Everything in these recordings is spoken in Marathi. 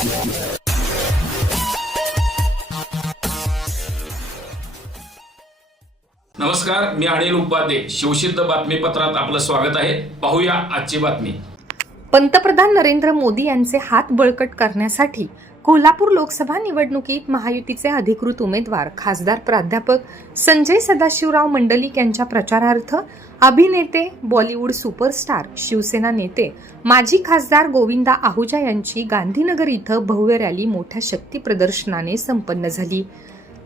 नमस्कार मी अनिल उपाध्ये. शिवसिद्ध बातमीपत्रात आपलं स्वागत आहे. पाहूया आजची बातमी. पंतप्रधान नरेंद्र मोदी यांचे हात बळकट करण्यासाठी कोल्हापूर लोकसभा निवडणुकीत महायुतीचे अधिकृत उमेदवार खासदार प्राध्यापक संजय सदाशिवराव मंडलिक यांच्या प्रचारार्थ अभिनेते बॉलिवूड सुपरस्टार शिवसेना नेते माजी खासदार गोविंदा आहुजा यांची गांधीनगर इथं भव्य रॅली मोठ्या शक्ती प्रदर्शनाने संपन्न झाली.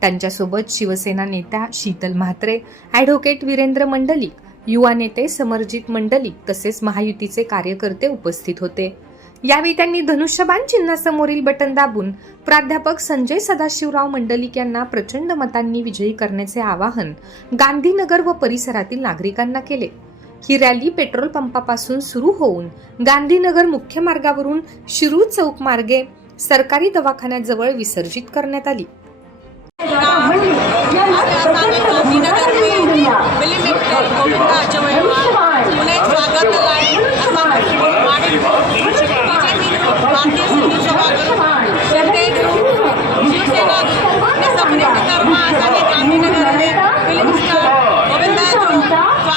त्यांच्यासोबत शिवसेना नेत्या शीतल म्हात्रे ॲडव्होकेट वीरेंद्र मंडलिक युवा नेते समरजित मंडलिक तसेच महायुतीचे कार्यकर्ते उपस्थित होते. यावेळी त्यांनी धनुष्यबाण चिन्हासमोरील बटन दाबून प्राध्यापक संजय सदाशिवराव मंडलिक यांना प्रचंड मतांनी विजयी करण्याचे आवाहन गांधीनगर व परिसरातील नागरिकांना केले. ही रॅली पेट्रोल पंपापासून सुरू होऊन गांधीनगर मुख्य मार्गावरून शिरूर चौक मार्गे सरकारी दवाखान्याजवळ विसर्जित करण्यात आली.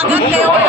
स्वागत कयो